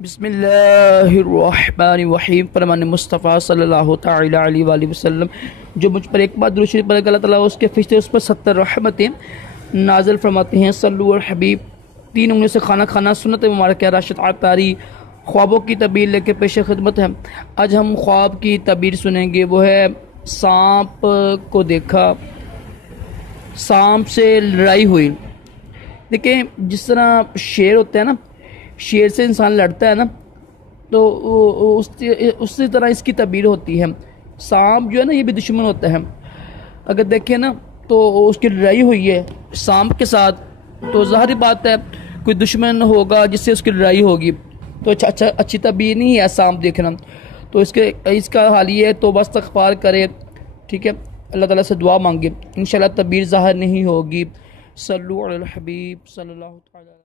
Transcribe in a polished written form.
बिस्मिल्लाहिर्रहमानिर्रहीम। फरमान मुस्तफ़ा सल्लल्लाहु तआला अलैहि वसल्लम, जो मुझ पर एक बार दुरूद शरीफ पढ़ेगा अल्लाह ताला उसके फरिश्ते उस पर 70 रहमतें नाज़िल फरमाते हैं। सल्लु अल हबीब। 3 उंगलियों से खाना खाना सुन्नत मुबारक है। राशिद आतारी ख्वाबों की तबीर लेके पेश खिदमत है। आज हम ख्वाब की तबीर सुनेंगे। वो है सांप को देखा, सांप से लड़ाई हुई। देखिए, जिस तरह शेर होता है ना, शेर से इंसान लड़ता है ना, तो उसी तरह इसकी तबीर होती है। सांप जो है ना, ये भी दुश्मन होता है। अगर देखें ना, तो उसकी लड़ाई हुई है सांप के साथ, तो ज़ाहिर बात है कोई दुश्मन होगा जिससे उसकी लड़ाई होगी। तो अच्छी तबीर नहीं है सांप देखना। तो इसका हाल ये है, तो बस इस्तग़फ़ार करे, ठीक है, अल्लाह ताला से दुआ मांगे, इंशाल्लाह तबीर ज़ाहिर नहीं होगी। सल्लु अलल हबीब सल्लल्लाहु अलैहि वसल्लम।